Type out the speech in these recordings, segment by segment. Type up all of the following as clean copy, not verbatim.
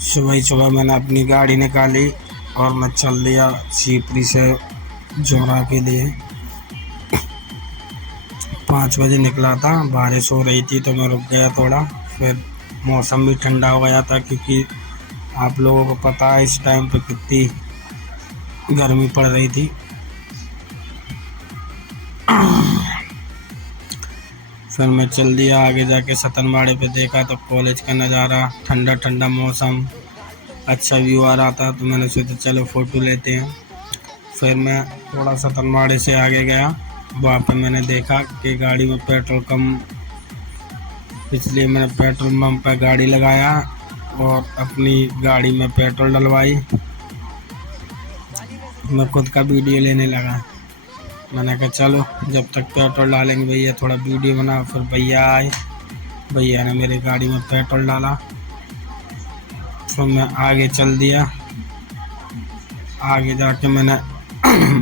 सुबह ही सुबह मैंने अपनी गाड़ी निकाली और मैं चल दिया सीपरी से जोरा के लिए। 5 बजे निकला था, बारिश हो रही थी तो मैं रुक गया थोड़ा। फिर मौसम भी ठंडा हो गया था, क्योंकि आप लोगों को पता है इस टाइम पे कितनी गर्मी पड़ रही थी। फिर मैं चल दिया आगे, जाके सतनवाड़े पे देखा तो कॉलेज का नज़ारा, ठंडा ठंडा मौसम, अच्छा व्यू आ रहा था। तो मैंने सोचा चलो फ़ोटो लेते हैं। फिर मैं थोड़ा सतनवाड़े से आगे गया, वहाँ पे मैंने देखा कि गाड़ी में पेट्रोल कम, इसलिए मैंने पेट्रोल पंप पर गाड़ी लगाया और अपनी गाड़ी में पेट्रोल डलवाई। मैं खुद का वीडियो लेने लगा। मैंने कहा चलो जब तक पेट्रोल डालेंगे भैया थोड़ा वीडियो बना। फिर भैया आए, भैया ने मेरी गाड़ी में पेट्रोल डाला। फिर मैं आगे चल दिया। आगे जाके मैंने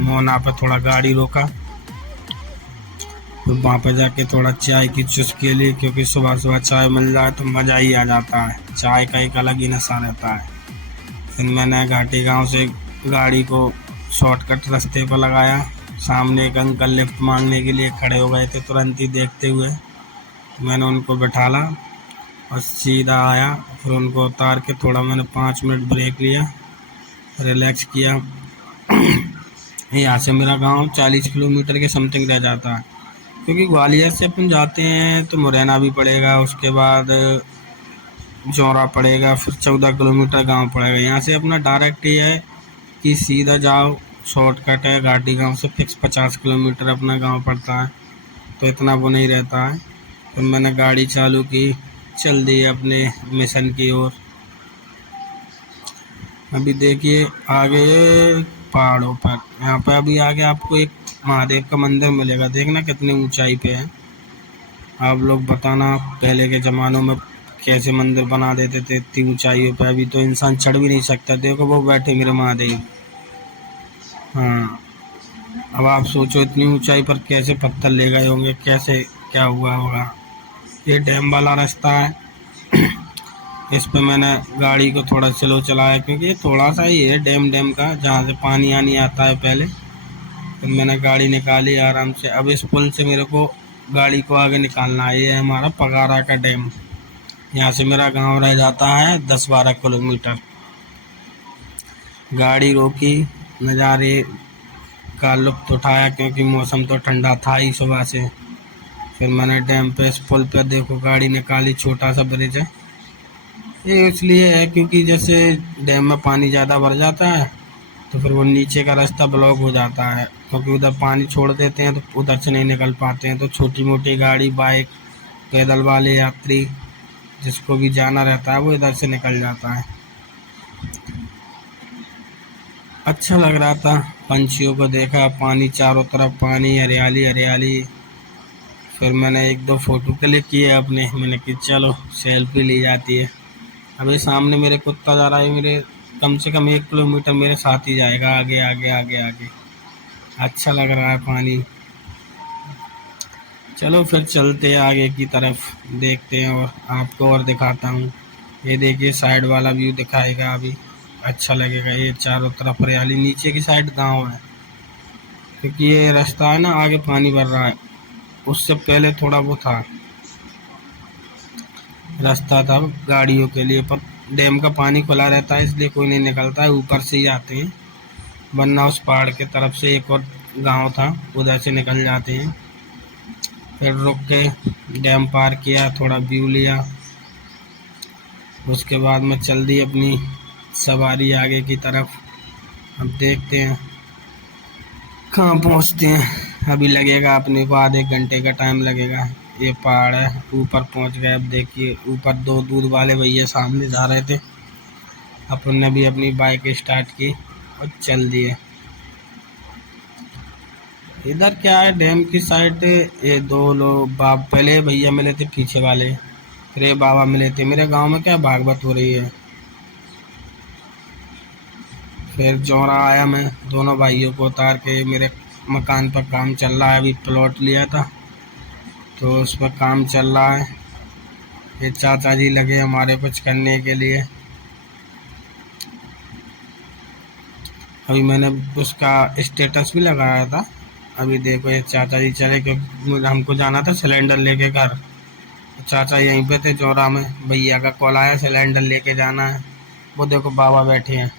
मोना पे थोड़ा गाड़ी रोका। फिर वहाँ पे जाके थोड़ा चाय की चुस्की ली, क्योंकि सुबह सुबह चाय मिल जाए तो मज़ा ही आ जाता है। चाय का एक अलग ही नशा रहता है। फिर मैंने घाटी गांव से गाड़ी को शॉर्टकट रास्ते पर लगाया। सामने एक अंकल लिफ्ट मांगने के लिए खड़े हो गए थे, तुरंत ही देखते हुए मैंने उनको बिठाला और सीधा आया। फिर उनको उतार के थोड़ा मैंने 5 मिनट ब्रेक लिया, रिलैक्स किया। यहाँ से मेरा गांव 40 किलोमीटर के समथिंग रह जाता है, क्योंकि ग्वालियर से अपन जाते हैं तो मुरैना भी पड़ेगा, उसके बाद जौरा पड़ेगा, फिर 14 किलोमीटर गांव पड़ेगा। यहाँ से अपना डायरेक्ट ही है कि सीधा जाओ, शॉर्टकट है। घाटी गांव से फिक्स 50 किलोमीटर अपना गांव पड़ता है, तो इतना वो नहीं रहता है। तो मैंने गाड़ी चालू की, चल दी अपने मिशन की ओर। अभी देखिए आगे पहाड़ों पर, यहाँ पे अभी आगे आपको एक महादेव का मंदिर मिलेगा, देखना कितनी ऊंचाई पे है। आप लोग बताना पहले के ज़मानों में कैसे मंदिर बना देते थे इतनी ऊंचाइयों पे। अभी तो इंसान चढ़ भी नहीं सकता। देखो वो बैठे मेरे महादेव। हाँ, अब आप सोचो इतनी ऊंचाई पर कैसे पत्थर ले गए होंगे, कैसे क्या हुआ होगा। ये डैम वाला रास्ता है। इस पे मैंने गाड़ी को थोड़ा स्लो चलाया, क्योंकि ये थोड़ा सा ही है डैम का, जहाँ से पानी आनी आता है पहले। फिर मैंने गाड़ी निकाली आराम से। अब इस पुल से मेरे को गाड़ी को आगे निकालना है। ये है हमारा पगारा का डैम। यहाँ से मेरा गांव रह जाता है 10-12 किलोमीटर। गाड़ी रोकी, नज़ारे का लुत्फ़ उठाया, क्योंकि मौसम तो ठंडा था ही सुबह से। फिर मैंने डैम पे इस पुल पे देखो गाड़ी निकाली, छोटा सा ब्रिज है। ये इसलिए है क्योंकि जैसे डैम में पानी ज़्यादा भर जाता है तो फिर वो नीचे का रास्ता ब्लॉक हो जाता है, क्योंकि उधर पानी छोड़ देते हैं तो उधर से नहीं निकल पाते हैं। तो छोटी मोटी गाड़ी, बाइक, पैदल वाले यात्री जिसको भी जाना रहता है वो इधर से निकल जाता है। अच्छा लग रहा था, पंछियों को देखा, पानी चारों तरफ पानी, हरियाली हरियाली। फिर मैंने 1-2 फ़ोटो क्लिक किए अपने। मैंने कि चलो सेल्फी ली जाती है। अभी सामने मेरे कुत्ता जा रहा है, मेरे कम से कम 1 किलोमीटर मेरे साथ ही जाएगा, आगे आगे आगे आगे। अच्छा लग रहा है पानी। चलो फिर चलते हैं आगे की तरफ, देखते हैं और आपको और दिखाता हूँ। ये देखिए साइड वाला व्यू दिखाएगा अभी, अच्छा लगेगा। ये चारों तरफ हरियाली, नीचे की साइड गांव है, क्योंकि ये रास्ता है ना आगे पानी भर रहा है। उससे पहले थोड़ा वो था, रास्ता था गाड़ियों के लिए, पर डैम का पानी खुला रहता है इसलिए कोई नहीं निकलता है, ऊपर से ही आते हैं। वरना उस पहाड़ के तरफ से एक और गांव था, उधर से निकल जाते हैं। फिर रुक के डैम पार किया, थोड़ा व्यू लिया। उसके बाद मैं चल दी अपनी सवारी आगे की तरफ। अब देखते हैं कहाँ पहुँचते हैं। अभी लगेगा अपने को आधे घंटे का टाइम लगेगा। ये पहाड़ है, ऊपर पहुँच गए। अब देखिए ऊपर 2 दूध वाले भैया सामने जा रहे थे। अपन ने भी अपनी बाइक स्टार्ट की और चल दिए। इधर क्या है, डैम की साइड ये 2 लोग बाप, पहले भैया मिले थे पीछे वाले, फिर ये बाबा मिले थे। मेरे गांव में क्या भागवत हो रही है। फिर जौरा आया, मैं दोनों भाइयों को उतार के, मेरे मकान पर काम चल रहा है, अभी प्लॉट लिया था तो उस पर काम चल रहा है। ये चाचा जी लगे हमारे कुछ करने के लिए। अभी मैंने उसका स्टेटस भी लगाया था। अभी देखो ये चाचा जी चले, क्योंकि हमको जाना था सिलेंडर लेके घर। चाचा यहीं पे थे चौरा में, भैया का कॉल आया सिलेंडर लेके जाना है। वो देखो बाबा बैठे हैं।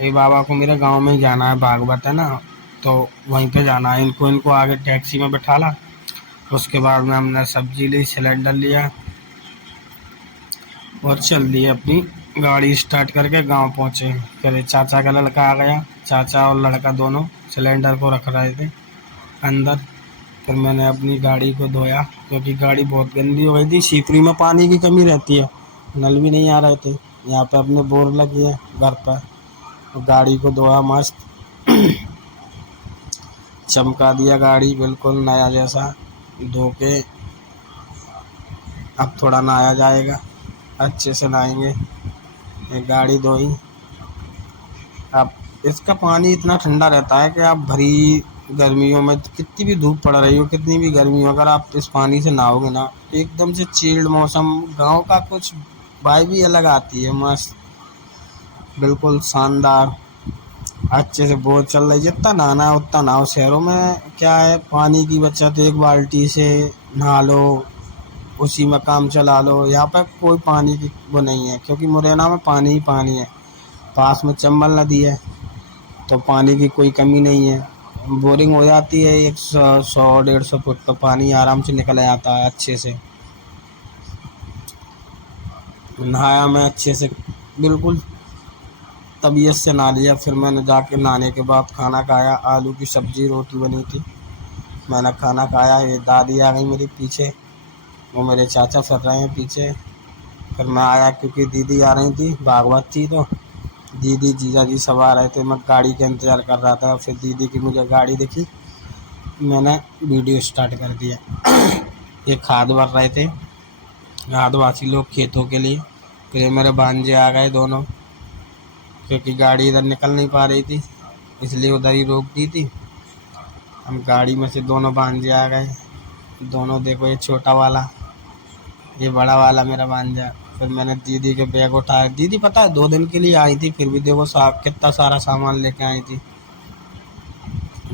ये बाबा को मेरे गांव में ही जाना है, भागवत है ना, तो वहीं पे जाना है। इनको आगे टैक्सी में बैठाला। उसके बाद में हमने सब्जी ली, सिलेंडर लिया और चल दिए अपनी गाड़ी स्टार्ट करके गांव पहुंचे। फिर चाचा का लड़का आ गया, चाचा और लड़का दोनों सिलेंडर को रख रहे थे अंदर। फिर मैंने अपनी गाड़ी को धोया, क्योंकि गाड़ी बहुत गंदी हो गई थी। सीपरी में पानी की कमी रहती है, नल भी नहीं आ रहे थे। यहाँ पे अपने बोर लगी है घर पर, और गाड़ी को धोया मस्त, चमका दिया गाड़ी बिल्कुल नया जैसा। धो के अब थोड़ा नहाया जाएगा, अच्छे से नहाएंगे। ये गाड़ी धोई। अब इसका पानी इतना ठंडा रहता है कि आप भरी गर्मियों में कितनी भी धूप पड़ रही हो, कितनी भी गर्मी हो, अगर आप इस पानी से नहाओगे ना, एकदम से चिल्ड मौसम, गांव का कुछ वाइब ही अलग आती है, मस्त बिल्कुल शानदार। अच्छे से बोर चल रही, जितना नहाना है उतना नहाओ। शहरों में क्या है, पानी की बचत, एक बाल्टी से नहा लो, उसी में काम चला लो। यहाँ पर कोई पानी की वो नहीं है, क्योंकि मुरैना में पानी ही पानी है। पास में चंबल नदी है, तो पानी की कोई कमी नहीं है। बोरिंग हो जाती है, 100-150 फुट का पानी आराम से निकल जाता है अच्छे से। नहाया मैं अच्छे से बिल्कुल तबीयत से नहा लिया। फिर मैंने जाके नहाने के बाद खाना खाया, आलू की सब्जी रोटी बनी थी, मैंने खाना खाया। ये दादी आ गई मेरे पीछे, वो मेरे चाचा फिर रहे हैं पीछे। फिर मैं आया, क्योंकि दीदी आ रही थी, भागवत थी, तो दीदी जीजा जी सब आ रहे थे। मैं गाड़ी का इंतज़ार कर रहा था, फिर दीदी की मुझे गाड़ी दिखी, मैंने वीडियो स्टार्ट कर दिया। ये खाद भर रहे थे आदिवासी लोग खेतों के लिए। फिर मेरे भांजे आ गए दोनों, क्योंकि गाड़ी इधर निकल नहीं पा रही थी, इसलिए उधर ही रोक दी थी। हम गाड़ी में से दोनों भांजे आ गए। दोनों देखो, ये छोटा वाला, ये बड़ा वाला मेरा भांजा। फिर मैंने दीदी के बैग उठाया। दीदी पता है 2 दिन के लिए आई थी, फिर भी देखो कितना सारा सामान लेके आई थी।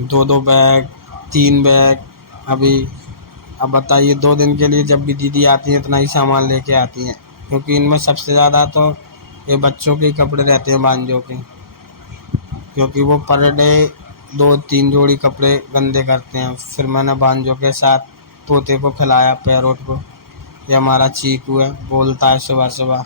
2-2 बैग, 3 बैग। अभी अब बताइए, 2 दिन के लिए जब भी दीदी आती हैं इतना ही सामान लेके आती हैं, क्योंकि इनमें सबसे ज़्यादा तो ये बच्चों के कपड़े रहते हैं, भांजों के, क्योंकि वो पर डे 2-3 जोड़ी कपड़े गंदे करते हैं। फिर मैंने भांजों के साथ तोते को खिलाया, पैरोट को। ये हमारा चीकू है, बोलता है सुबह सुबह।